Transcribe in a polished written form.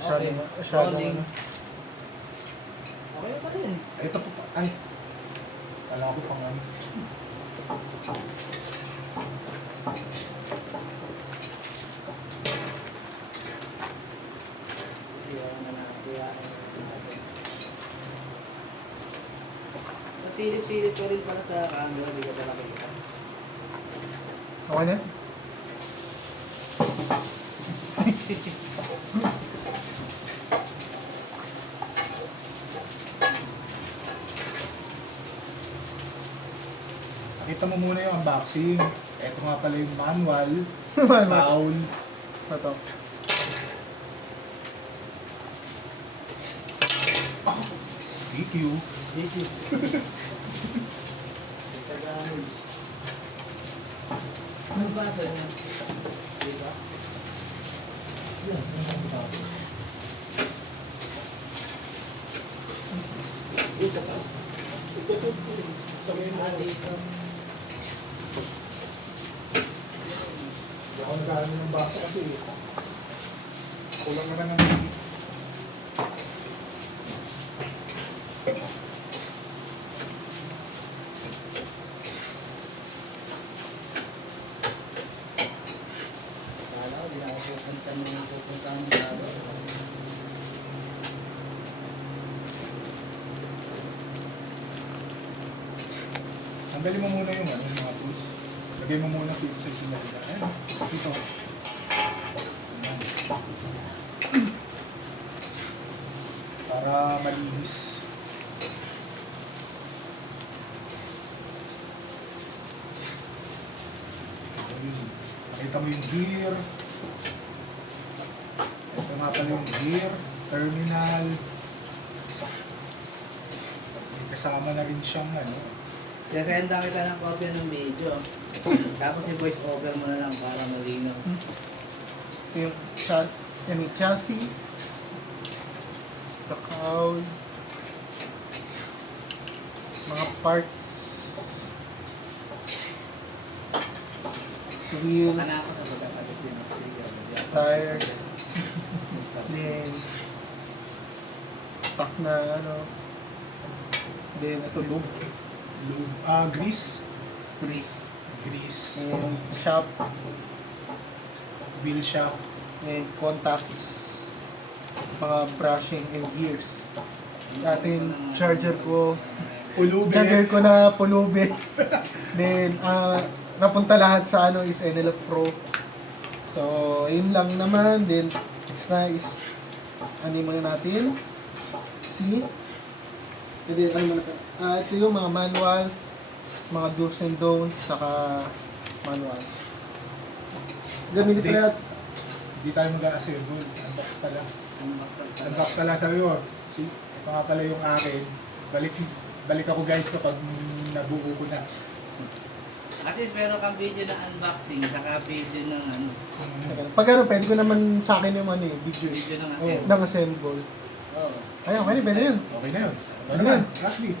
Okay. Masyadong Rolling. ano. Okay pa rin. Ito po pa. Ay. Kala ko pang ano. Silip-silip ko rin para sa camera, hindi ka pala kita. Okay na? Nakita mo muna yung unboxing. Ito nga pala yung manual. Foul. Ito. DQ. Thank you. Ano ba ito? Diba? Yan, yung unboxing. Dito pa. Sabihin mo. Dito. Hindi ako nag-aaral ng basa kasi kulang na lang ng Kala ko, di na ako pupunta ng lalo. tanggalin mo muna yung ano, yung mga tools. Lagay mo muna yung sa sinalda. Ayun, ito. Ayan. Para malinis. Ayun. Nakita mo yung gear. Ito nga pala yung gear, terminal. May kasama na rin siyang ano. Kaya senda kita ng kopya ng medyo. Tapos i-voice over mo na lang para malinaw. Ito yung chassis. The cowl. Mga parts. Wheels. Baka na ako sa pagkakabit din ng sticker. Tires. Then, stock na ano. Then, ito lube. Lube, grease. Grease. Grease. And shop. Wheel shaft. And contacts. Mga brushing and gears. Ito yung charger ko. Ulube. Charger ko na pulube. Then, napunta lahat sa ano is NLF Pro. So, yun lang naman. Then, next na is, ano muna natin? See? Pwede, ano muna natin? Ito yung mga manuals, mga do's and don'ts, saka manual. Gamitin ko na Hindi tayo mag-a-assemble. Unbox pala. Unbox pala. Sabi mo, ito nga pala yung akin. Balik ako guys kapag nabuo ko na. At least meron kang video na unboxing, saka video ng ano, pag ano, pwede ko naman sa akin yung ano eh, video video ng oh, assemble. ng assemble. Oo. Ayun, okay na, pwede yun. Okay na yun. Ano Ano na? yan? Lastly.